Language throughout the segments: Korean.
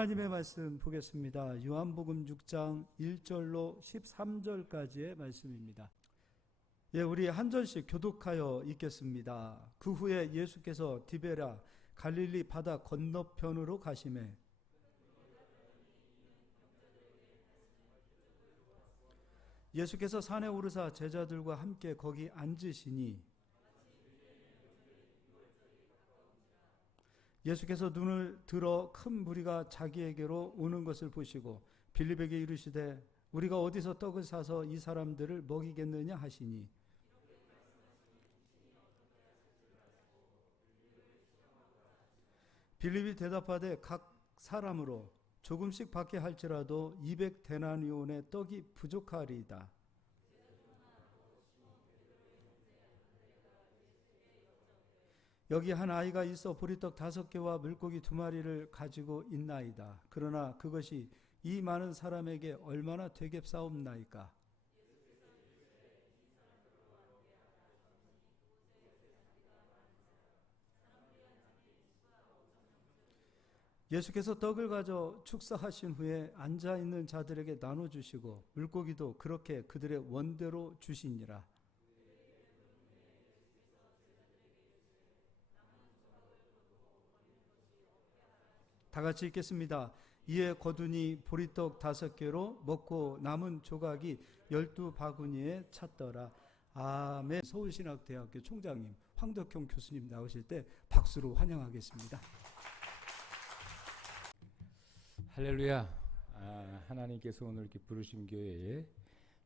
하나님의 말씀 보겠습니다. 요한복음 6장 1절로 13절까지의 말씀입니다. 우리 한 절씩 교독하여 읽겠습니다. 그 후에 예수께서 디베랴 갈릴리 바다 건너편으로 가시매 예수께서 산에 오르사 제자들과 함께 거기 앉으시니 예수께서 눈을 들어 큰 무리가 자기에게로 오는 것을 보시고 빌립에게 이르시되 우리가 어디서 떡을 사서 이 사람들을 먹이겠느냐 하시니 빌립이 대답하되 각 사람으로 조금씩 받게 할지라도 200데나리온의 떡이 부족하리이다. 여기 한 아이가 있어 보리떡 5개와 물고기 2마리를 가지고 있나이다. 그러나 그것이 이 많은 사람에게 얼마나 되겠사옵나이까. 예수께서 떡을 가져 축사하신 후에 앉아있는 자들에게 나눠주시고 물고기도 그렇게 그들의 원대로 주시니라. 다 같이 읽겠습니다. 이에 거두니 보리떡 5개로 먹고 남은 조각이 12바구니에 찼더라. 아멘. 서울신학대학교 총장님 황덕형 교수님 나오실 때 박수로 환영하겠습니다. 할렐루야. 하나님께서 오늘 이렇게 부르신 교회에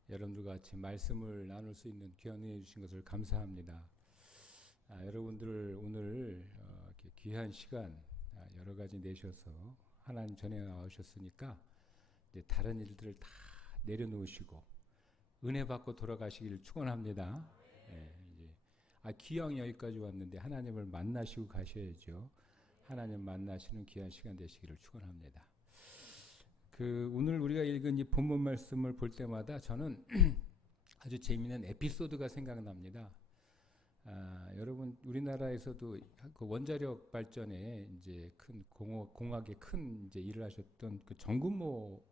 여러분들과 같이 말씀을 나눌 수 있는 귀한 은혜 주신 것을 감사합니다. 여러분들 오늘 이렇게 귀한 시간 여러 가지 내셔서 하나님 전에 나오셨으니까 이제 다른 일들을 다 내려놓으시고 은혜 받고 돌아가시기를 축원합니다. 이제 기왕 여기까지 왔는데 하나님을 만나시고 가셔야죠. 하나님 만나시는 귀한 시간 되시기를 축원합니다. 오늘 우리가 읽은 이 본문 말씀을 볼 때마다 저는 아주 재미있는 에피소드가 생각납니다. 여러분 우리나라에서도 그 원자력 발전에 이제 큰 공학에 큰 이제 일을 하셨던 그 정근모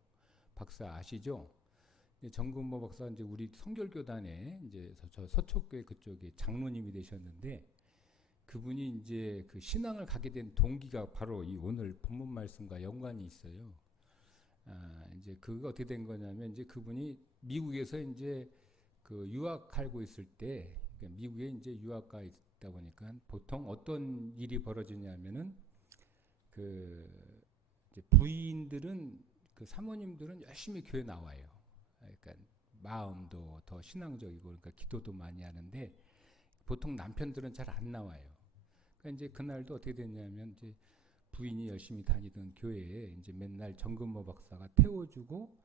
박사 아시죠? 정근모 박사 이제 우리 성결교단에 이제 저 서초교회 그쪽에 장로님이 되셨는데 그분이 이제 그 신앙을 갖게 된 동기가 바로 이 오늘 본문 말씀과 연관이 있어요. 이제 그거 어떻게 된 거냐면 이제 그분이 미국에서 이제 그 유학하고 있을 때 미국에 이제 유학가 있다 보니까 보통 어떤 일이 벌어지냐면은 그 이제 부인들은 그 사모님들은 열심히 교회 나와요. 그러니까 마음도 더 신앙적이고 그러니까 기도도 많이 하는데 보통 남편들은 잘 안 나와요. 그러니까 이제 그날도 어떻게 됐냐면 이제 부인이 열심히 다니던 교회에 이제 맨날 정근모 박사가 태워주고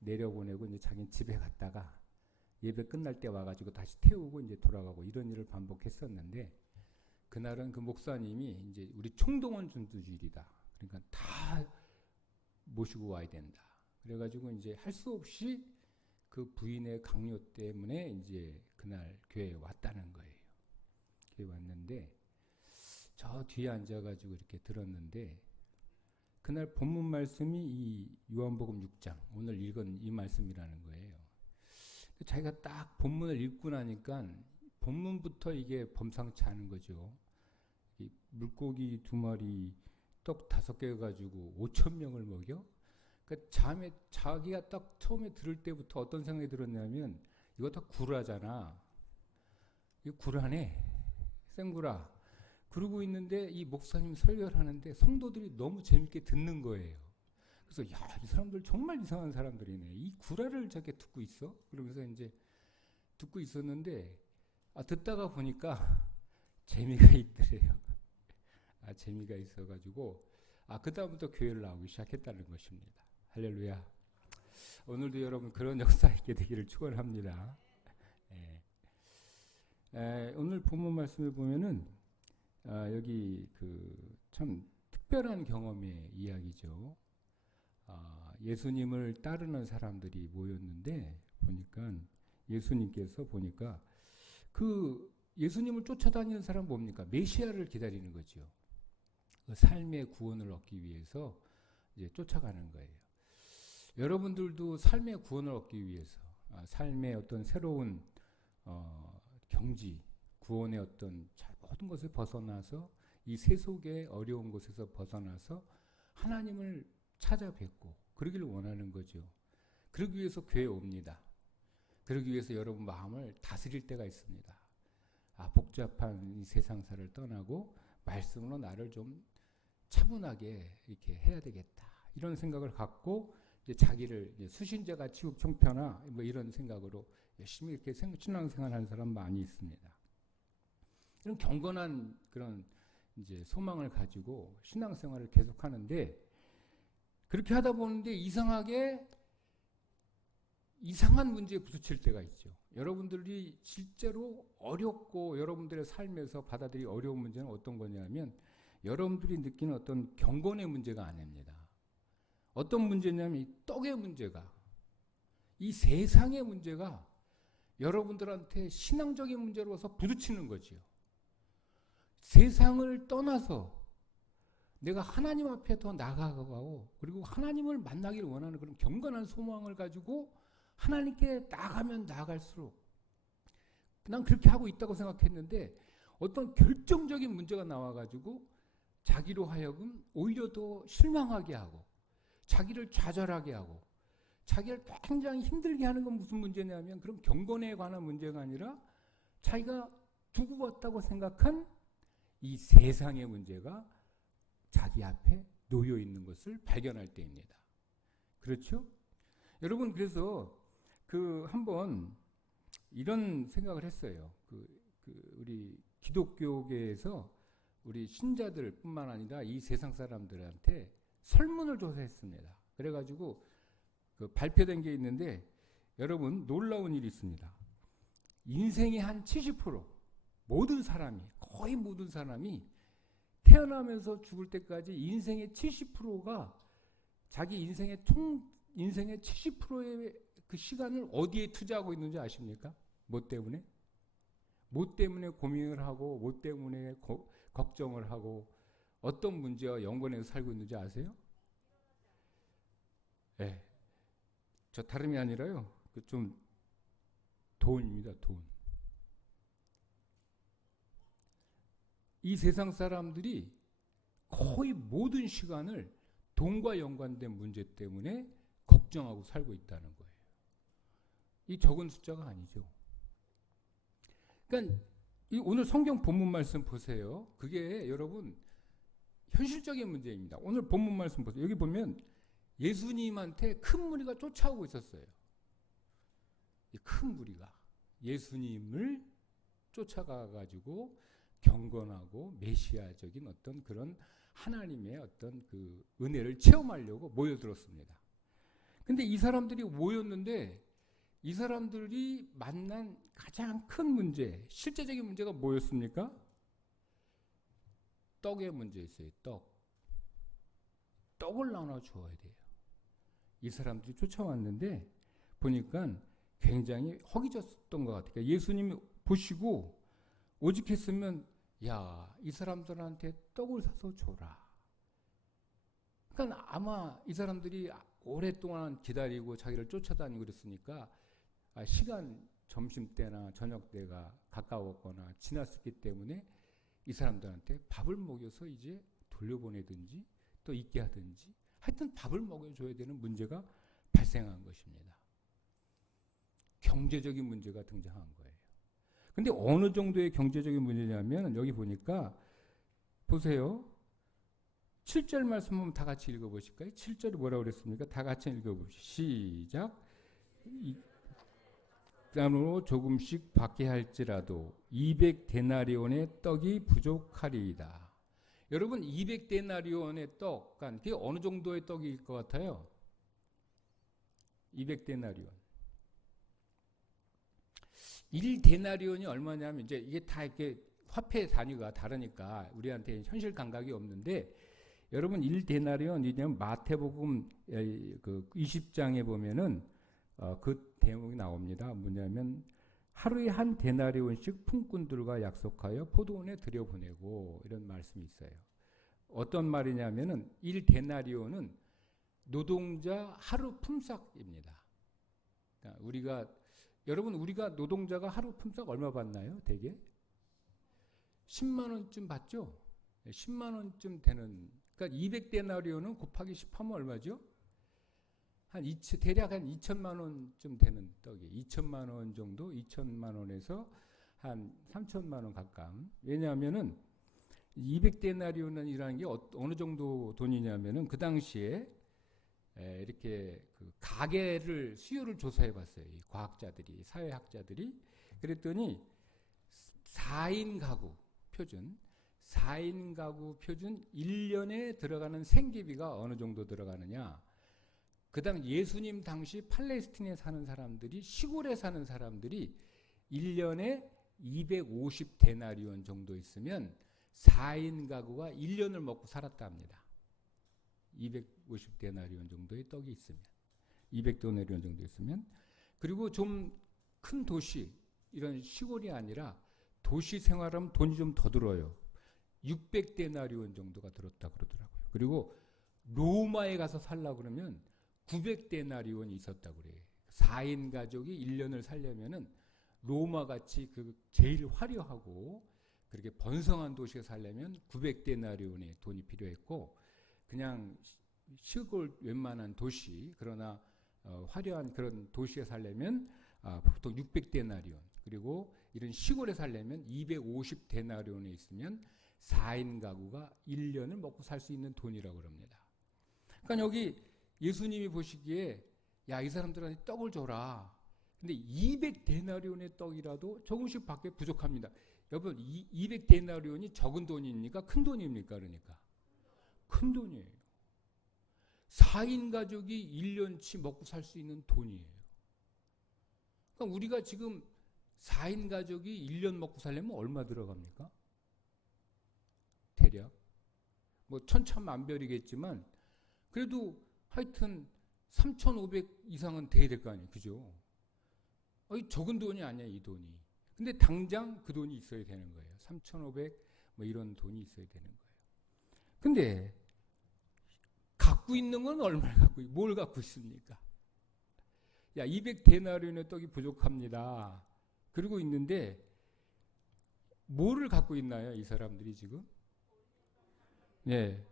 내려보내고 이제 자기는 집에 갔다가 예배 끝날 때 와가지고 다시 태우고 이제 돌아가고 이런 일을 반복했었는데 그날은 그 목사님이 이제 우리 총동원 전도주일이다. 그러니까 다 모시고 와야 된다. 그래가지고 이제 할 수 없이 그 부인의 강요 때문에 이제 그날 교회에 왔다는 거예요. 교회에 왔는데 저 뒤에 앉아가지고 이렇게 들었는데 그날 본문 말씀이 이 요한복음 6장 오늘 읽은 이 말씀이라는 거예요. 자기가 딱 본문을 읽고 나니까 본문부터 이게 범상치 않은 거죠. 이 물고기 2마리 떡 5개 가지고 5,000명을 먹여? 그러니까 자기가 딱 처음에 들을 때부터 어떤 생각이 들었냐면 이거 다 구라잖아. 이거 구라네. 생구라. 그러고 있는데 이 목사님 설교를 하는데 성도들이 너무 재밌게 듣는 거예요. 그래서 야, 이 사람들 정말 이상한 사람들이네. 이 구라를 저렇게 듣고 있어? 그러면서 이제 듣고 있었는데 듣다가 보니까 재미가 있더래요. 재미가 있어가지고 그다음부터 교회를 나오기 시작했다는 것입니다. 할렐루야. 오늘도 여러분 그런 역사 있게 되기를 축원합니다. 오늘 본문 말씀을 보면은 여기 그 참 특별한 경험의 이야기죠. 예수님을 따르는 사람들이 모였는데 보니까 예수님께서 보니까 그 예수님을 쫓아다니는 사람 뭡니까? 메시아를 기다리는 거죠. 그 삶의 구원을 얻기 위해서 이제 쫓아가는 거예요. 여러분들도 삶의 구원을 얻기 위해서, 삶의 어떤 새로운 경지, 구원의 어떤 모든 것을 벗어나서 이 세속의 어려운 곳에서 벗어나서 하나님을 찾아뵙고 그러기를 원하는 거죠. 그러기 위해서 교회에 옵니다. 그러기 위해서 여러분 마음을 다스릴 때가 있습니다. 복잡한 이 세상사를 떠나고 말씀으로 나를 좀 차분하게 이렇게 해야 되겠다. 이런 생각을 갖고 이제 자기를 이제 수신자가 지옥 총편하 뭐 이런 생각으로 열심히 이렇게 신앙생활하는 사람 많이 있습니다. 이런 경건한 그런 이제 소망을 가지고 신앙생활을 계속하는데 그렇게 하다 보는데 이상한 문제에 부딪힐 때가 있죠. 여러분들이 실제로 어렵고 여러분들의 삶에서 받아들이기 어려운 문제는 어떤 거냐면 여러분들이 느끼는 어떤 경건의 문제가 아닙니다. 어떤 문제냐면 이 떡의 문제가, 이 세상의 문제가 여러분들한테 신앙적인 문제로서 부딪히는 거지요. 세상을 떠나서 내가 하나님 앞에 더 나아가고 그리고 하나님을 만나기를 원하는 그런 경건한 소망을 가지고 하나님께 나아가면 나아갈수록 난 그렇게 하고 있다고 생각했는데 어떤 결정적인 문제가 나와가지고 자기로 하여금 오히려 더 실망하게 하고 자기를 좌절하게 하고 자기를 굉장히 힘들게 하는 건 무슨 문제냐면 그런 경건에 관한 문제가 아니라 자기가 두고 왔다고 생각한 이 세상의 문제가 자기 앞에 놓여 있는 것을 발견할 때입니다. 그렇죠? 여러분 그래서 한번 이런 생각을 했어요. 우리 기독교계에서 우리 신자들뿐만 아니라 이 세상 사람들한테 설문을 조사했습니다. 그래가지고 발표된 게 있는데 여러분 놀라운 일이 있습니다. 인생의 한 70% 거의 모든 사람이 태어나면서 죽을 때까지 인생의 70%가 자기 인생의 70%의 그 시간을 어디에 투자하고 있는지 아십니까? 뭐 때문에? 뭐 때문에 고민을 하고 뭐 때문에 걱정을 하고 어떤 문제와 연관해서 살고 있는지 아세요? 네. 저 다름이 아니라요. 좀 돈입니다. 돈. 이 세상 사람들이 거의 모든 시간을 돈과 연관된 문제 때문에 걱정하고 살고 있다는 거예요. 이 적은 숫자가 아니죠. 그러니까 오늘 성경 본문 말씀 보세요. 그게 여러분 현실적인 문제입니다. 오늘 본문 말씀 보세요. 여기 보면 예수님한테 큰 무리가 쫓아오고 있었어요. 이 큰 무리가 예수님을 쫓아가가지고 경건하고 메시아적인 어떤 그런 하나님의 어떤 그 은혜를 체험하려고 모여들었습니다. 근데 이 사람들이 모였는데 이 사람들이 만난 가장 큰 문제, 실제적인 문제가 뭐였습니까? 떡의 문제였어요. 떡을 나눠 주어야 돼요. 이 사람들이 쫓아왔는데 보니까 굉장히 허기졌던 것 같아요. 예수님이 보시고 오직했으면 이 사람들한테 떡을 사서 줘라. 그러니까 아마 이 사람들이 오랫동안 기다리고 자기를 쫓아다니고 그랬으니까 시간 점심때나 저녁때가 가까웠거나 지났었기 때문에 이 사람들한테 밥을 먹여서 이제 돌려보내든지 또 있게 하든지 하여튼 밥을 먹여줘야 되는 문제가 발생한 것입니다. 경제적인 문제가 등장한 거예요. 근데 어느 정도의 경제적인 문제냐면 여기 보니까 보세요. 7절 말씀 한번 다 같이 읽어보실까요? 7절이 뭐라고 그랬습니까? 다 같이 읽어봅시다. 시작. 땅으로 조금씩 받게 할지라도 200데나리온의 떡이 부족하리이다. 여러분 200데나리온의 떡, 그게 어느 정도의 떡일 것 같아요? 200데나리온. 1데나리온이 얼마냐면 이제 이게 다 이렇게 화폐 단위가 다르니까 우리한테 현실 감각이 없는데 여러분 1데나리온 이제는 마태복음 20장에 보면은 그 대목이 나옵니다. 뭐냐면 하루에 한 데나리온씩 품꾼들과 약속하여 포도원에 들여보내고 이런 말씀이 있어요. 어떤 말이냐면은 1데나리온은 노동자 하루 품삯입니다. 그러니까 우리가 노동자가 하루 품삯 얼마 받나요? 대개 10만 원쯤 받죠? 10만 원쯤 되는, 그러니까 200데나리온은 곱하기 10하면 얼마죠? 대략 한 2천만 원쯤 되는 떡이, 2천만 원 정도, 2천만 원에서 한 3천만 원 가까운. 왜냐하면은 200데나리온이라는 게 어느 정도 돈이냐면은 그 당시에 이렇게 그 가게를 수요를 조사해 봤어요. 이 과학자들이, 사회학자들이. 그랬더니 4인 가구 표준 1년에 들어가는 생계비가 어느 정도 들어가느냐. 그다음 예수님 당시 팔레스틴에 사는 사람들이, 시골에 사는 사람들이 1년에 250데나리온 정도 있으면 4인 가구가 1년을 먹고 살았다 합니다. 250데나리온 정도의 떡이 있으면, 200데나리온 정도 있으면. 그리고 좀 큰 도시, 이런 시골이 아니라 도시 생활하면 돈이 좀 더 들어요. 600데나리온 정도가 들었다 그러더라고요. 그리고 로마에 가서 살라 그러면 900데나리온이 있었다고 그래요. 4인 가족이 1년을 살려면은 로마 같이 그 제일 화려하고 그렇게 번성한 도시에 살려면 900데나리온의 돈이 필요했고, 그냥 시골 웬만한 도시, 그러나 화려한 그런 도시에 살려면 보통 600데나리온, 그리고 이런 시골에 살려면 250데나리온에 있으면 4인 가구가 1년을 먹고 살 수 있는 돈이라고 그럽니다. 그러니까 여기 예수님이 보시기에 야, 이 사람들한테 떡을 줘라. 근데 200데나리온의 떡이라도 조금씩 밖에 부족합니다. 여러분, 200데나리온이 적은 돈입니까? 큰 돈입니까? 그러니까 큰 돈이에요. 4인 가족이 1년치 먹고 살 수 있는 돈이에요. 그러니까 우리가 지금 4인 가족이 1년 먹고 살려면 얼마 들어갑니까? 대략 뭐 천차만별이겠지만 그래도 하여튼 3,500 이상은 돼야 될 거 아니에요. 그죠? 적은 돈이 아니야, 이 돈이. 근데 당장 그 돈이 있어야 되는 거예요. 3,500 뭐 이런 돈이 있어야 되는 거예요. 근데 갖고 있는 건 얼마나 뭘 갖고 있습니까? 야, 200데나리온의 떡이 부족합니다. 그러고 있는데 뭐를 갖고 있나요, 이 사람들이 지금? 네,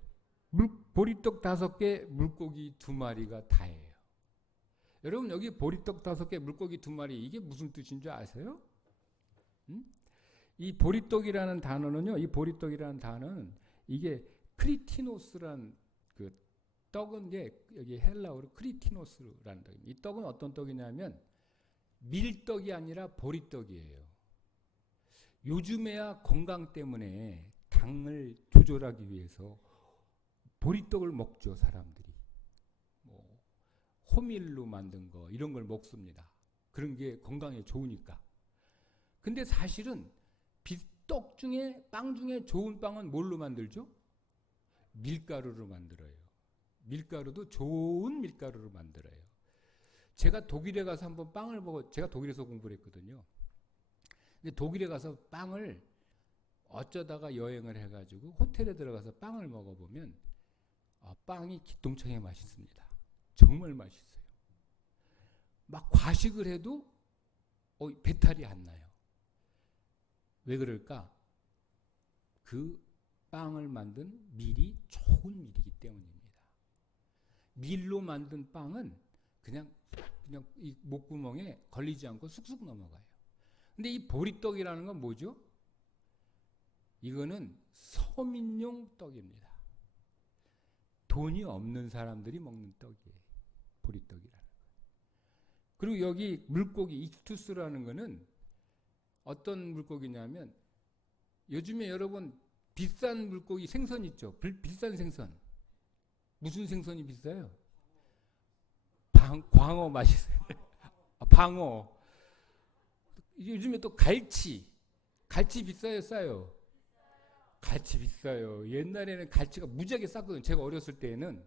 보리떡 5개, 물고기 2마리가 다예요. 여러분, 여기 보리떡 5개, 물고기 2마리, 이게 무슨 뜻인 줄 아세요? 이 보리떡이라는 단어는요, 이 보리떡이라는 단어는 이게 크리티노스란 그 떡은 이제 여기 헬라어로 크리티노스라는 떡입니다. 이 떡은 어떤 떡이냐면 밀떡이 아니라 보리떡이에요. 요즘에야 건강 때문에 당을 조절하기 위해서 보리떡을 먹죠, 사람들이. 뭐 호밀로 만든 거 이런 걸 먹습니다. 그런 게 건강에 좋으니까. 근데 사실은 떡 중에, 빵 중에 좋은 빵은 뭘로 만들죠? 밀가루로 만들어요. 밀가루도 좋은 밀가루로 만들어요. 제가 독일에 가서 한번 빵을 먹어, 제가 독일에서 공부를 했거든요. 근데 독일에 가서 빵을 어쩌다가 여행을 해가지고 호텔에 들어가서 빵을 먹어보면 빵이 기똥차게 맛있습니다. 정말 맛있어요. 막 과식을 해도 배탈이 안 나요. 왜 그럴까? 그 빵을 만든 밀이 좋은 밀이기 때문입니다. 밀로 만든 빵은 그냥 이 목구멍에 걸리지 않고 쑥쑥 넘어가요. 근데 이 보리떡이라는 건 뭐죠? 이거는 서민용 떡입니다. 돈이 없는 사람들이 먹는 떡이에요. 보리떡이라는 거. 그리고 여기 물고기 익투스라는 거는 어떤 물고기냐면, 요즘에 여러분 비싼 물고기 생선 있죠? 비싼 생선. 무슨 생선이 비싸요? 광어 맛있어요. 방어. 요즘에 또 갈치 비싸요, 싸요? 갈치 비싸요. 옛날에는 갈치가 무지하게 쌌거든요. 제가 어렸을 때에는.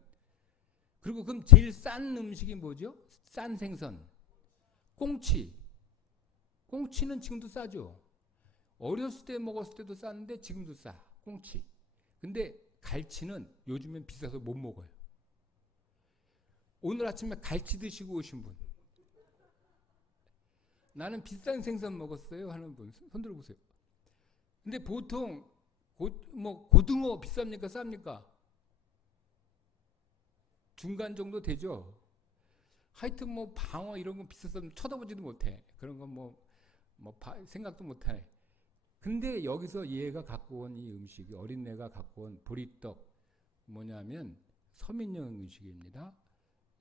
그리고 그럼 제일 싼 음식이 뭐죠? 싼 생선. 꽁치는 지금도 싸죠. 어렸을 때 먹었을 때도 쌌는데 지금도 싸. 꽁치. 근데 갈치는 요즘엔 비싸서 못 먹어요. 오늘 아침에 갈치 드시고 오신 분. 나는 비싼 생선 먹었어요 하는 분 손 들어보세요. 근데 보통 고등어 비쌉니까 쌉니까? 중간 정도 되죠. 하여튼 뭐 방어 이런 건 비싸서 쳐다보지도 못해. 그런 건 생각도 못하네. 근데 여기서 얘가 갖고 온 이 음식이, 어린애가 갖고 온 보리떡 뭐냐면 서민용 음식입니다.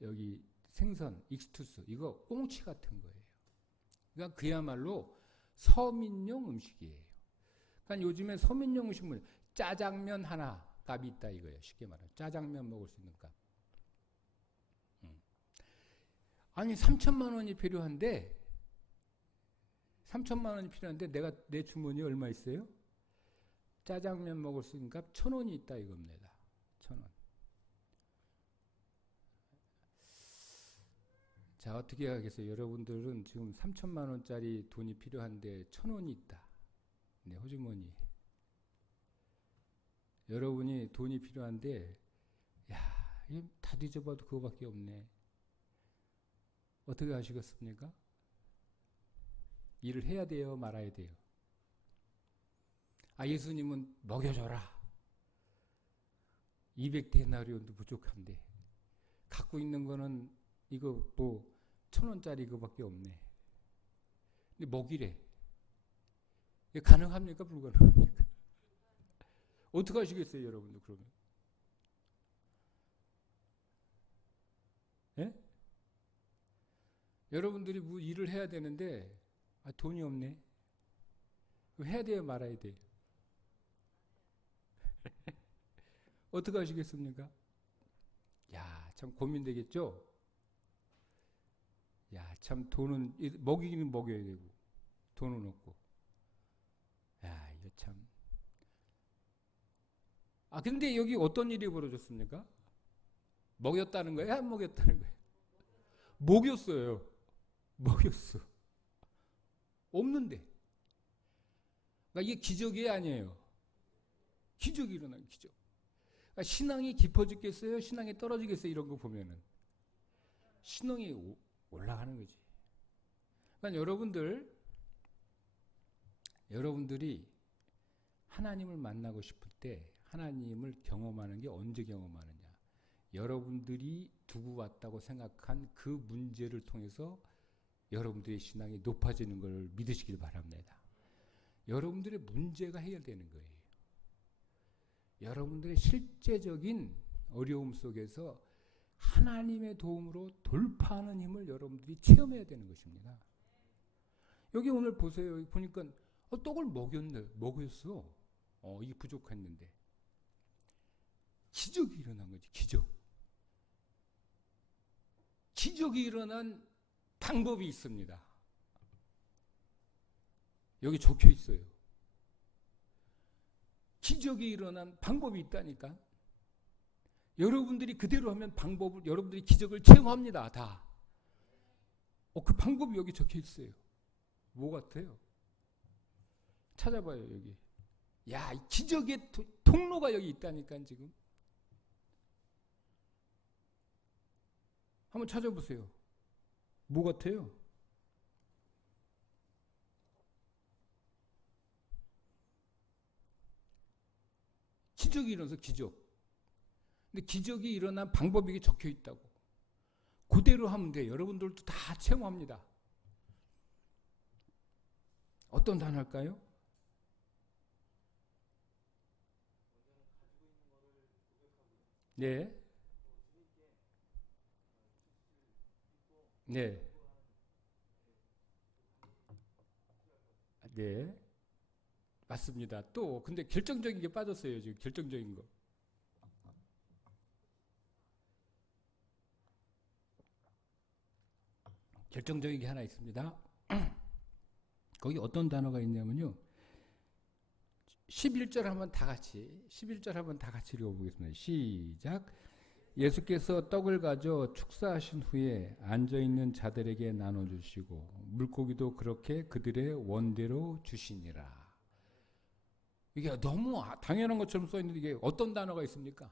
여기 생선, 익스투스 이거 꽁치 같은 거예요. 그러니까 그야말로 서민용 음식이에요. 그러니까 요즘에 서민용 음식은 짜장면 하나 값이 있다 이거예요. 쉽게 말하면 짜장면 먹을 수 있는 값. 아니 3천만 원이 필요한데 내가 내 주머니에 얼마 있어요? 짜장면 먹을 수 있는 값 1,000원이 있다 이겁니다. 1,000원. 자, 어떻게 하겠어요? 여러분들은 지금 3천만 원짜리 돈이 필요한데 1,000원이 있다. 네, 호주머니. 여러분이 돈이 필요한데 야, 다 뒤져봐도 그거밖에 없네. 어떻게 하시겠습니까? 일을 해야 돼요? 말아야 돼요? 예수님은 먹여줘라. 200데나리온도 부족한데 갖고 있는 거는 이거 1,000원짜리 이거밖에 없네. 근데 먹이래. 이게 가능합니까? 불가능합니까? 어떻게 하시겠어요, 여러분들 그러면? 예? 여러분들이 뭐 일을 해야 되는데 돈이 없네. 해야 돼요, 말아야 돼요? 어떻게 하시겠습니까? 야, 참 고민되겠죠? 야, 참 돈은 먹이기는 먹여야 되고 돈은 없고. 야, 이거 참. 근데 여기 어떤 일이 벌어졌습니까? 먹였다는 거예요? 안 먹였다는 거예요? 먹였어요. 먹였어. 없는데. 그러니까 이게 기적이 아니에요. 기적이 일어나요, 기적. 그러니까 신앙이 깊어지겠어요? 신앙이 떨어지겠어요? 이런 거 보면은. 신앙이 올라가는 거지. 그러니까 여러분들이 하나님을 만나고 싶을 때 하나님을 경험하는 게 언제 경험하느냐. 여러분들이 두고 왔다고 생각한 그 문제를 통해서 여러분들의 신앙이 높아지는 걸 믿으시길 바랍니다. 여러분들의 문제가 해결되는 거예요. 여러분들의 실제적인 어려움 속에서 하나님의 도움으로 돌파하는 힘을 여러분들이 체험해야 되는 것입니다. 여기 오늘 보세요. 여기 보니까 떡을 먹였어. 이게 부족했는데. 기적이 일어난 거지. 기적이 일어난 방법이 있습니다. 여기 적혀 있어요. 기적이 일어난 방법이 있다니까. 여러분들이 그대로 하면 여러분들이 기적을 체험합니다. 다. 그 방법이 여기 적혀 있어요. 뭐 같아요? 찾아봐요, 여기. 야, 이 기적의 통로가 여기 있다니까, 지금. 한번 찾아보세요. 뭐 같아요? 기적이 일어나서 기적. 근데 기적이 일어난 방법이 적혀 있다고. 그대로 하면 돼요. 여러분들도 다 체험합니다. 어떤 단어일까요? 네. 네. 네. 맞습니다. 또 근데 결정적인 게 빠졌어요. 지금 결정적인 거. 결정적인 게 하나 있습니다. 거기 어떤 단어가 있냐면요. 11절 한번 다 같이 읽어보겠습니다. 시작. 예수께서 떡을 가져 축사하신 후에 앉아있는 자들에게 나눠주시고 물고기도 그렇게 그들의 원대로 주시니라. 이게 너무 당연한 것처럼 써있는데 이게 어떤 단어가 있습니까?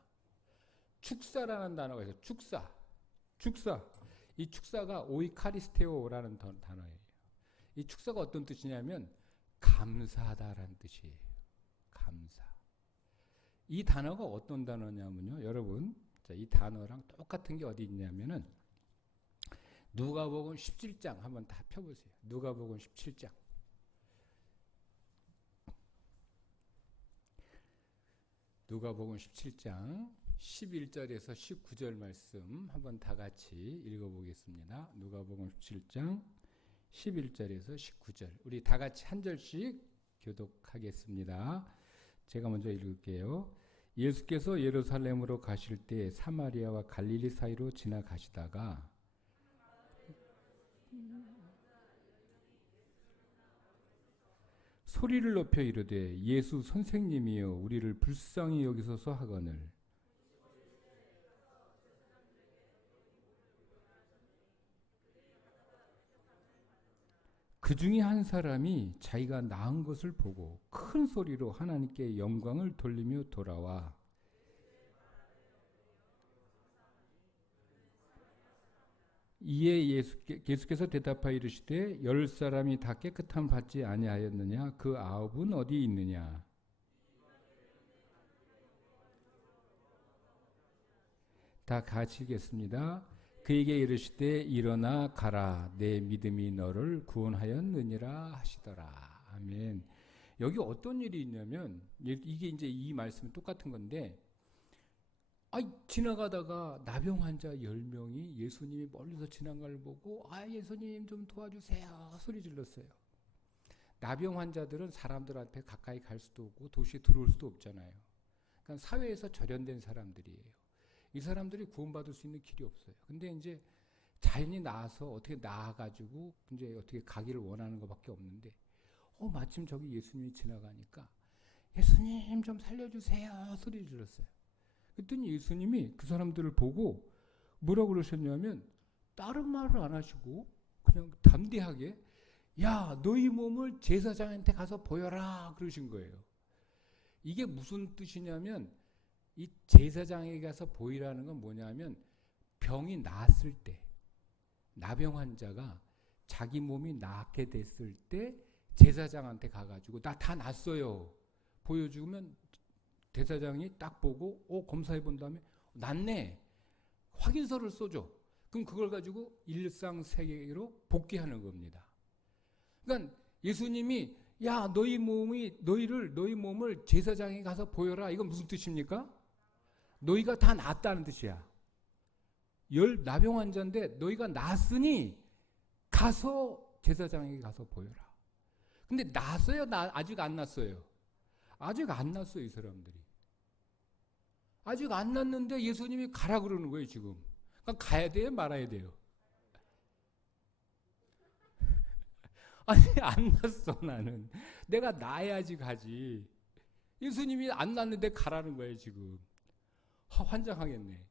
축사라는 단어가 있어요. 축사. 축사. 이 축사가 오이카리스테오라는 단어예요. 이 축사가 어떤 뜻이냐면 감사하다라는 뜻이에요. 감사. 이 단어가 어떤 단어냐면요. 여러분, 자, 이 단어랑 똑같은 게 어디 있냐면은 누가복음 17장 한번 다 펴보세요. 누가복음 17장. 누가복음 17장 11절에서 19절 말씀 한번 다 같이 읽어보겠습니다. 누가복음 17장 11절에서 19절. 우리 다 같이 한 절씩 교독하겠습니다. 제가 먼저 읽을게요. 예수께서 예루살렘으로 가실 때 사마리아와 갈릴리 사이로 지나가시다가 소리를 높여 이르되 예수 선생님이여 우리를 불쌍히 여기소서 하거늘 그 중에 한 사람이 자기가 낳은 것을 보고 큰 소리로 하나님께 영광을 돌리며 돌아와 이에 예수께서 대답하여 이르시되 10사람이 다 깨끗함 받지 아니하였느냐 그 9은 어디 있느냐 다 같이 읽겠습니다. 그에게 이르시되 일어나 가라 내 믿음이 너를 구원하였느니라 하시더라. 아멘. 여기 어떤 일이 있냐면 이게 이제 이 말씀은 똑같은 건데 지나가다가 나병 환자 10명이 예수님이 멀리서 지나간 걸 보고 예수님 좀 도와주세요 소리 질렀어요. 나병 환자들은 사람들한테 가까이 갈 수도 없고 도시에 들어올 수도 없잖아요. 그러니까 사회에서 절연된 사람들이에요. 이 사람들이 구원받을 수 있는 길이 없어요. 근데 이제 자연이 나와서 어떻게 나아가지고 이제 어떻게 가기를 원하는 것밖에 없는데 마침 저기 예수님이 지나가니까 예수님 좀 살려주세요 소리 질렀어요. 그랬더니 예수님이 그 사람들을 보고 뭐라고 그러셨냐면 다른 말을 안 하시고 그냥 담대하게 야 너희 몸을 제사장한테 가서 보여라 그러신 거예요. 이게 무슨 뜻이냐면 이 제사장에게 가서 보이라는 건 뭐냐면 병이 나았을 때 나병 환자가 자기 몸이 낫게 됐을 때 제사장한테 가가지고 나 다 낫어요 보여주면 대사장이 딱 보고 검사해 본 다음에 낫네 확인서를 써줘. 그럼 그걸 가지고 일상세계로 복귀하는 겁니다. 그러니까 예수님이 야 너희 몸을 제사장에 가서 보여라. 이건 무슨 뜻입니까? 너희가 다 낫다는 뜻이야. 나병 환자인데 너희가 낫으니 가서 제사장에게 가서 보여라. 근데 낫어요? 아직 안 낫어요? 아직 안 낫어요. 이 사람들이. 아직 안 낫는데 예수님이 가라 그러는 거예요 지금. 그러니까 가야 돼요? 말아야 돼요? 아니 안 낫어 나는. 내가 나야지 가지. 예수님이 안 낫는데 가라는 거예요 지금. 환장하겠네.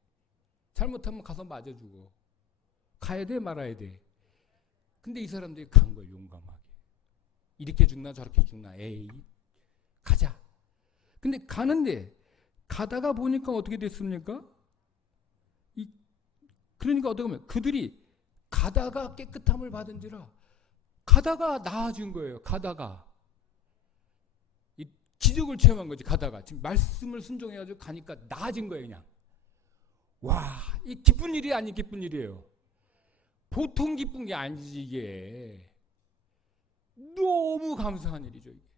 잘못하면 가서 맞아주고. 가야 돼 말아야 돼. 근데 이 사람들이 간 거예요 용감하게. 이렇게 죽나 저렇게 죽나 에이 가자. 근데 가는데 가다가 보니까 어떻게 됐습니까? 그러니까 어떻게 보면 그들이 가다가 깨끗함을 받은지라 가다가 나아진 거예요. 가다가 이 기적을 체험한 거지. 가다가 지금 말씀을 순종해가지고 가니까 나아진 거예요. 그냥 와, 이 기쁜 일이 아닌 기쁜 일이에요. 보통 기쁜 게 아니지 이게. 너무 감사한 일이죠 이게.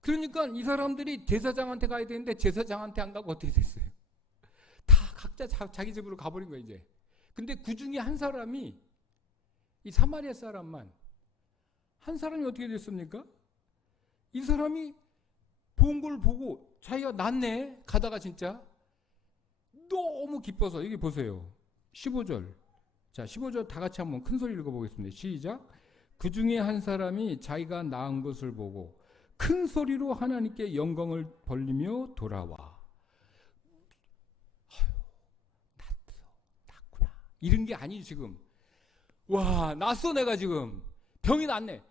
그러니까 이 사람들이 제사장한테 가야 되는데 제사장한테 안 가고 어떻게 됐어요? 다 각자 자기 집으로 가버린 거예요 이제. 근데 그 중에 한 사람이 이 사마리아 사람만 한 사람이 어떻게 됐습니까? 이 사람이 본 걸 보고 자기가 낫네 가다가 진짜 너무 기뻐서 여기 보세요 15절. 자 15절 다 같이 한번 큰 소리 읽어보겠습니다. 시작. 그 중에 한 사람이 자기가 낳은 것을 보고 큰 소리로 하나님께 영광을 돌리며 돌아와. 낫구나. 이런 게 아니지 지금. 와, 낫어 내가 지금. 병이 낫네.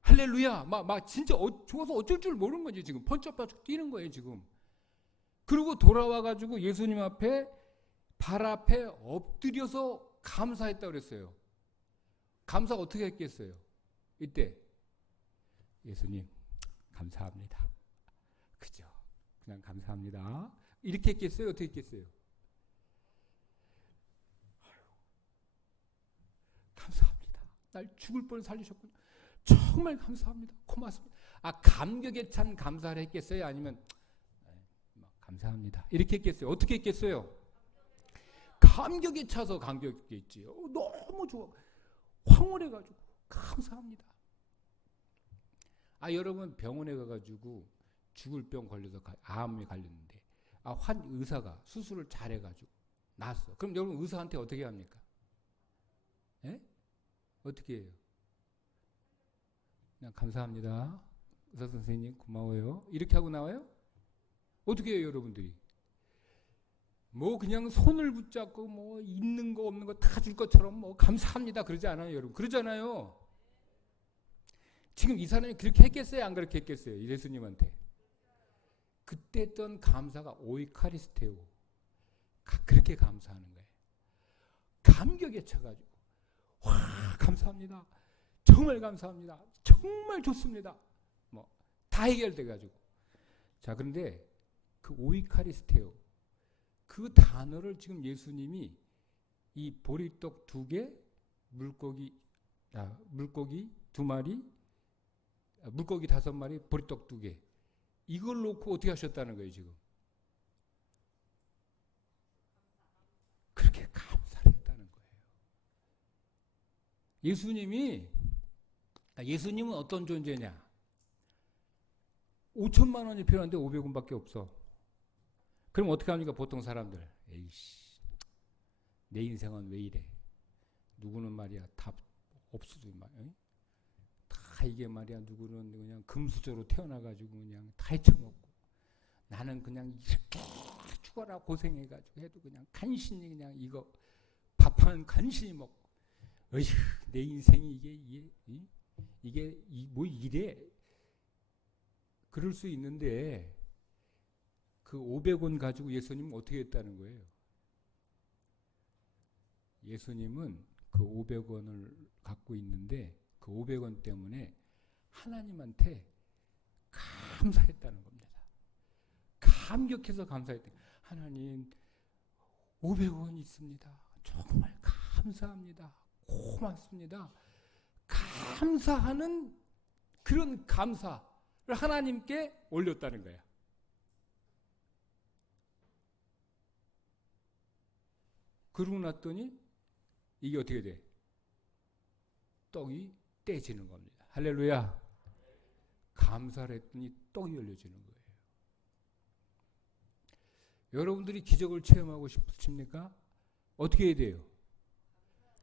할렐루야. 막 진짜 좋아서 어쩔 줄 모르는 거지 지금. 번쩍번쩍 뛰는 거예요 지금. 그리고 돌아와가지고 예수님 앞에 발 앞에 엎드려서 감사했다고 그랬어요. 감사 어떻게 했겠어요? 이때 예수님 감사합니다. 그죠? 그냥 감사합니다. 이렇게 했겠어요? 어떻게 했겠어요? 감사합니다. 날 죽을 뻔 살리셨군요. 정말 감사합니다. 고맙습니다. 감격에 찬 감사를 했겠어요? 아니면 감사합니다. 이렇게 했겠어요? 어떻게 했겠어요? 감격에 차서 감격했지요. 너무 좋아. 황홀해가지고 감사합니다. 여러분 병원에 가가지고 죽을 병 걸려서 암에 걸렸는데 환 의사가 수술을 잘해가지고 나았어. 그럼 여러분 의사한테 어떻게 합니까? 예? 어떻게 해요? 그냥 감사합니다. 의사 선생님 고마워요. 이렇게 하고 나와요? 어떻게 해요, 여러분들이? 뭐 그냥 손을 붙잡고 뭐 있는 거 없는 거 다 줄 것처럼 뭐 감사합니다 그러지 않아요, 여러분? 그러잖아요. 지금 이 사람이 그렇게 했겠어요, 안 그렇게 했겠어요? 예수님한테. 그때 했던 감사가 오이카리스테오. 그렇게 감사하는 거예요. 감격에 차가지고 와 감사합니다. 정말 감사합니다. 정말 좋습니다. 뭐 다 해결돼 가지고. 자, 그런데 그 오이카리스테오 그 단어를 지금 예수님이 이 보리떡 2개, 물고기 2마리, 물고기 5마리, 보리떡 2개 이걸 놓고 어떻게 하셨다는 거예요, 지금? 그렇게 감사를 했다는 거예요. 예수님은 어떤 존재냐? 5천만 원이 필요한데 500원밖에 없어. 그럼 어떻게 합니까? 보통 사람들. 에이씨, 내 인생은 왜 이래? 누구는 말이야 다 없어도 말이야. 다 이게 말이야 누구는 그냥 금수저로 태어나가지고 그냥 다 헤쳐먹고 나는 그냥 이렇게 죽어라 고생해가지고 해도 그냥 간신히 그냥 이거 밥한 간신히 먹고 어휴 내 인생이 이게 뭐 이래? 그럴 수 있는데 그 500원 가지고 예수님은 어떻게 했다는 거예요? 예수님은 그 500원을 갖고 있는데 그 500원 때문에 하나님한테 감사했다는 겁니다. 감격해서 감사했다. 하나님 500원 있습니다. 정말 감사합니다. 고맙습니다. 감사하는 그런 감사를 하나님께 올렸다는 거야. 그러고 났더니 이게 어떻게 돼? 떡이 떼지는 겁니다. 할렐루야. 감사를 했더니 떡이 열려지는 거예요. 여러분들이 기적을 체험하고 싶으십니까? 어떻게 해야 돼요?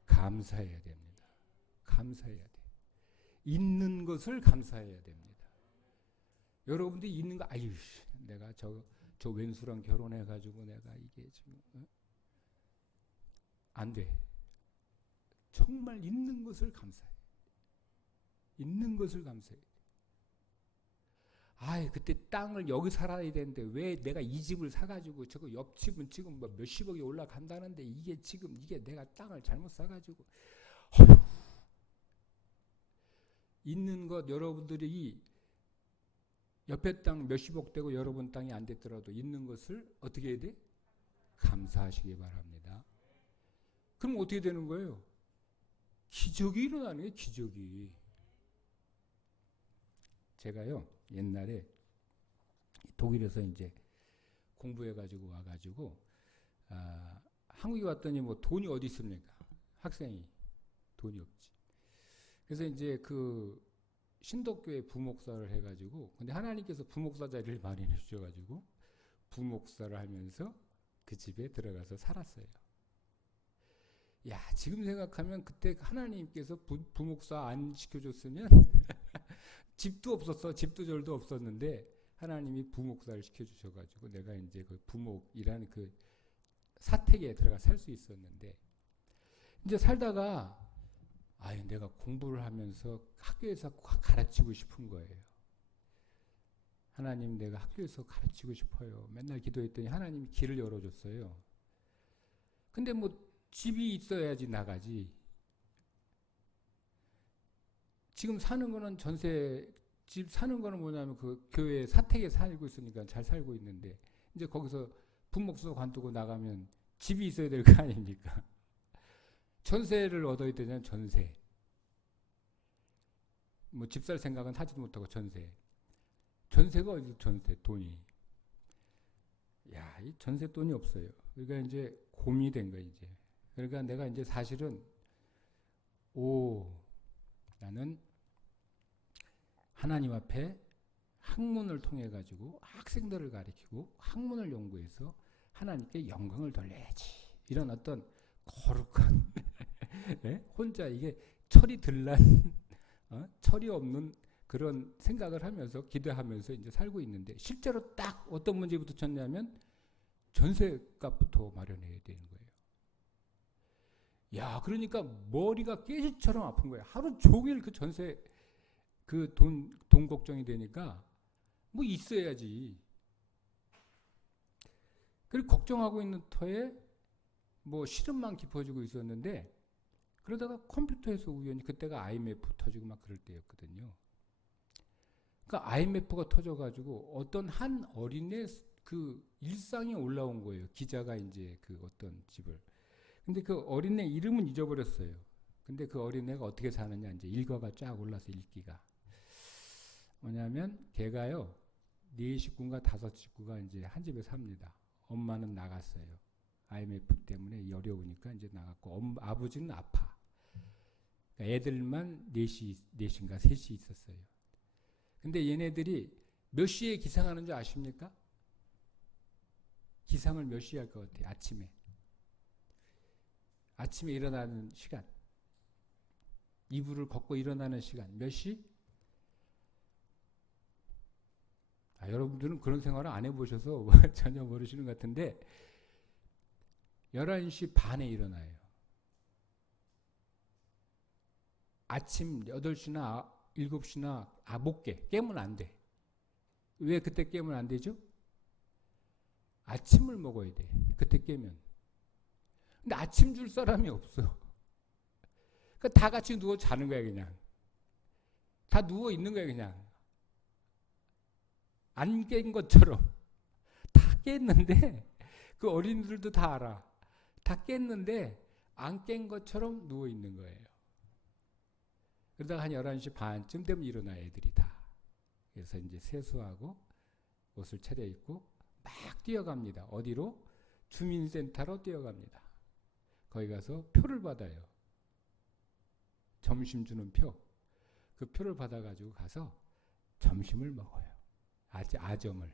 감사해야 됩니다. 감사해야 돼. 있는 것을 감사해야 됩니다. 여러분들이 있는 거, 아유, 내가 저 왼수랑 결혼해가지고 내가 이게 지금 안 돼. 정말 있는 것을 감사해. 있는 것을 감사해. 그때 땅을 여기 살아야 되는데 왜 내가 이 집을 사가지고 저거 옆집은 지금 뭐 몇십억이 올라간다는데 이게 내가 땅을 잘못 사가지고 있는 것 여러분들이 옆에 땅 몇십억 되고 여러분 땅이 안 됐더라도 있는 것을 어떻게 해야 돼? 감사하시기 바랍니다. 그럼 어떻게 되는 거예요? 기적이 일어나는 거예요. 기적이. 제가요 옛날에 독일에서 이제 공부해가지고 와가지고 한국에 왔더니 뭐 돈이 어디 있습니까? 학생이 돈이 없지. 그래서 이제 그 신덕교회 부목사를 해가지고 근데 하나님께서 부목사 자리를 마련해 주셔가지고 부목사를 하면서 그 집에 들어가서 살았어요. 야, 지금 생각하면 그때 하나님께서 부목사 안 시켜줬으면 집도 없었어. 집도 절도 없었는데 하나님이 부목사를 시켜주셔가지고 내가 이제 그 부목이라는 그 사택에 들어가 살 수 있었는데 이제 살다가 내가 공부를 하면서 학교에서 가르치고 싶은 거예요. 하나님 내가 학교에서 가르치고 싶어요. 맨날 기도했더니 하나님이 길을 열어줬어요. 근데 뭐 집이 있어야지 나가지. 지금 사는 거는 집 사는 거는 뭐냐면 그 교회 사택에 살고 있으니까 잘 살고 있는데 이제 거기서 분목소 관두고 나가면 집이 있어야 될 거 아닙니까? 전세를 얻어야 되잖아요. 전세. 뭐 집 살 생각은 하지도 못하고 전세. 전세가 어디서 전세 돈이. 야, 이 전세 돈이 없어요. 그러니까 이제 고민이 된 거예요, 이제. 그러니까 내가 이제 사실은 나는 하나님 앞에 학문을 통해 가지고 학생들을 가르치고 학문을 연구해서 하나님께 영광을 돌려야지. 이런 어떤 거룩한 네? 혼자 이게 철이 들란 철이 없는 그런 생각을 하면서 기도하면서 이제 살고 있는데 실제로 딱 어떤 문제부터 쳤냐면 전세값부터 마련해야 되는 거예요. 야, 그러니까 머리가 깨지처럼 아픈 거예요. 하루 종일 그 전세 그 돈 걱정이 되니까 뭐 있어야지. 그리고 걱정하고 있는 터에 뭐 시름만 깊어지고 있었는데 그러다가 컴퓨터에서 우연히 그때가 IMF 터지고 막 그럴 때였거든요. 그러니까 IMF가 터져가지고 어떤 한 어린애 그 일상이 올라온 거예요. 기자가 이제 그 어떤 집을. 근데 그 어린애 이름은 잊어버렸어요. 근데 그 어린애가 어떻게 사느냐 이제 일과가 쫙 올라서 읽기가. 뭐냐면 걔가요 4식구인가 5식구가 이제 한 집에 삽니다. 엄마는 나갔어요. IMF 때문에 어려우니까 이제 나갔고 아버지는 아파. 그러니까 애들만 4시인가 3시 있었어요. 근데 얘네들이 몇 시에 기상하는 줄 아십니까? 기상을 몇 시에 할 것 같아요? 아침에 일어나는 시간. 이불을 걷고 일어나는 시간. 몇 시? 여러분들은 그런 생활을 안 해보셔서 전혀 모르시는 것 같은데 11시 반에 일어나요. 아침 8시나 7시나 못 깨. 깨면 안 돼. 왜 그때 깨면 안 되죠? 아침을 먹어야 돼. 그때 깨면. 근데 아침 줄 사람이 없어. 그러니까 다 같이 누워 자는 거야 그냥. 다 누워 있는 거야 그냥. 안 깬 것처럼. 다 깼는데 그 어린이들도 다 알아. 다 깼는데 안 깬 것처럼 누워 있는 거예요. 그러다가 한 11시 반쯤 되면 일어나 애들이 다. 그래서 이제 세수하고 옷을 차려입고 막 뛰어갑니다. 어디로? 주민센터로 뛰어갑니다. 거기 가서 표를 받아요. 점심 주는 표. 그 표를 받아가지고 가서 점심을 먹어요. 아점을.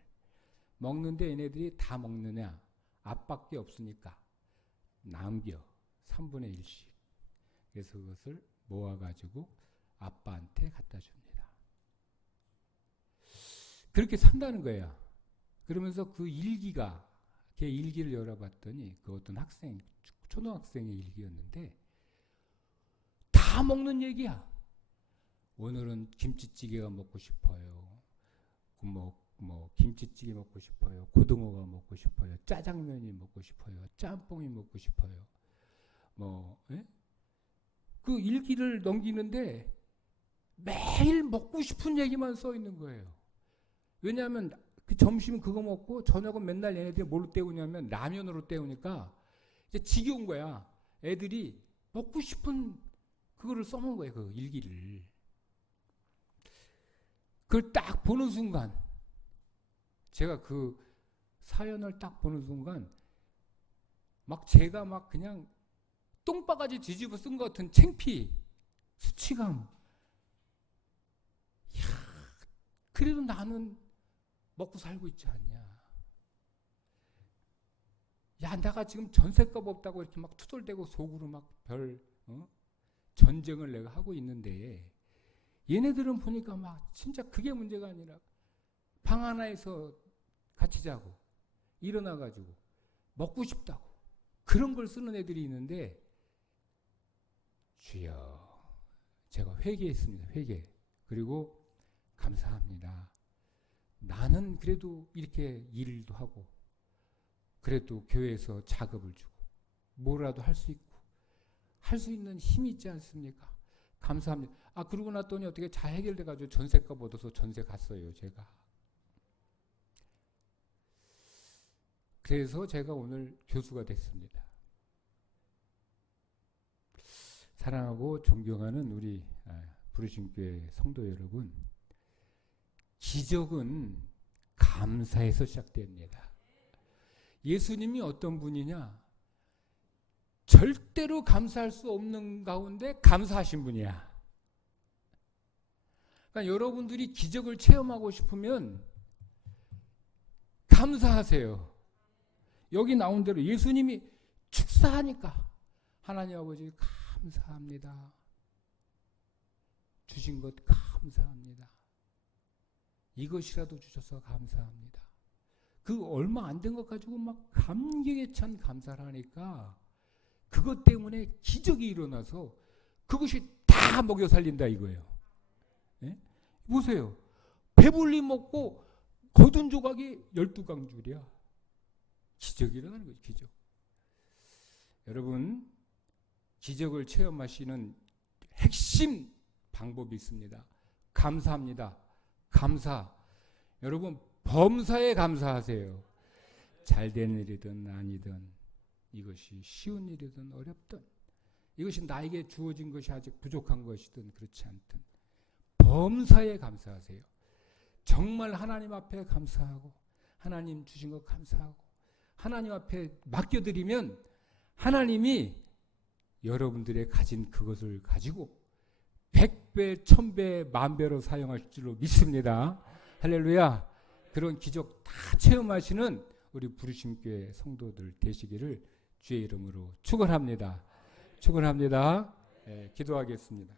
먹는데 얘네들이 다 먹느냐? 앞밖에 없으니까 남겨. 3분의 1씩. 그래서 그것을 모아가지고 아빠한테 갖다 줍니다. 그렇게 산다는 거예요. 그러면서 그 일기가, 걔 일기를 열어봤더니 그 어떤 학생, 초등학생의 일기였는데 다 먹는 얘기야. 오늘은 김치찌개가 먹고 싶어요. 김치찌개 먹고 싶어요. 고등어가 먹고 싶어요. 짜장면이 먹고 싶어요. 짬뽕이 먹고 싶어요. 그 일기를 넘기는데 매일 먹고 싶은 얘기만 써 있는 거예요. 왜냐하면 그 점심은 그거 먹고 저녁은 맨날 얘네들이 뭘로 때우냐면 라면으로 때우니까 이제 지겨운 거야. 애들이 먹고 싶은 그거를 써놓은 거예요. 그 일기를. 그걸 딱 보는 순간 제가 그 사연을 딱 보는 순간 막 제가 막 그냥 똥바가지 뒤집어 쓴 것 같은 창피, 수치감. 이야, 그래도 나는 먹고 살고 있지 않냐. 야, 내가 지금 전셋값 없다고 이렇게 막 투덜대고 속으로 막 전쟁을 내가 하고 있는데 얘네들은 보니까 막 진짜 그게 문제가 아니라 방 하나에서 같이 자고 일어나가지고 먹고 싶다고 그런 걸 쓰는 애들이 있는데 주여 제가 회개했습니다. 회개. 그리고 감사합니다. 나는 그래도 이렇게 일도 하고 그래도 교회에서 작업을 주고 뭐라도 할 수 있고 할 수 있는 힘이 있지 않습니까? 감사합니다. 그러고 났더니 어떻게 잘 해결돼가지고 전세값 얻어서 전세 갔어요, 제가. 그래서 제가 오늘 교수가 됐습니다. 사랑하고 존경하는 우리 부르심교회 성도 여러분, 기적은 감사에서 시작됩니다. 예수님이 어떤 분이냐? 절대로 감사할 수 없는 가운데 감사하신 분이야. 그러니까 여러분들이 기적을 체험하고 싶으면 감사하세요. 여기 나온 대로 예수님이 축사하니까 하나님 아버지 감사합니다. 주신 것 감사합니다. 이것이라도 주셔서 감사합니다. 그 얼마 안 된 것 가지고 막 감격에 찬 감사를 하니까 그것 때문에 기적이 일어나서 그것이 다 먹여 살린다 이거예요. 예? 보세요. 배불리 먹고 거둔 조각이 12강줄이야. 기적이 일어나는 거죠. 기적. 여러분, 기적을 체험하시는 핵심 방법이 있습니다. 감사합니다. 감사. 여러분, 범사에 감사하세요. 잘된 일이든 아니든, 이것이 쉬운 일이든 어렵든, 이것이 나에게 주어진 것이 아직 부족한 것이든 그렇지 않든 범사에 감사하세요. 정말 하나님 앞에 감사하고 하나님 주신 것 감사하고 하나님 앞에 맡겨드리면 하나님이 여러분들의 가진 그것을 가지고 100배, 1000배, 만배로 사용할 줄로 믿습니다. 할렐루야. 그런 기적 다 체험하시는 우리 부르심교회 성도들 되시기를 주의 이름으로 축원합니다. 축원합니다. 기도하겠습니다.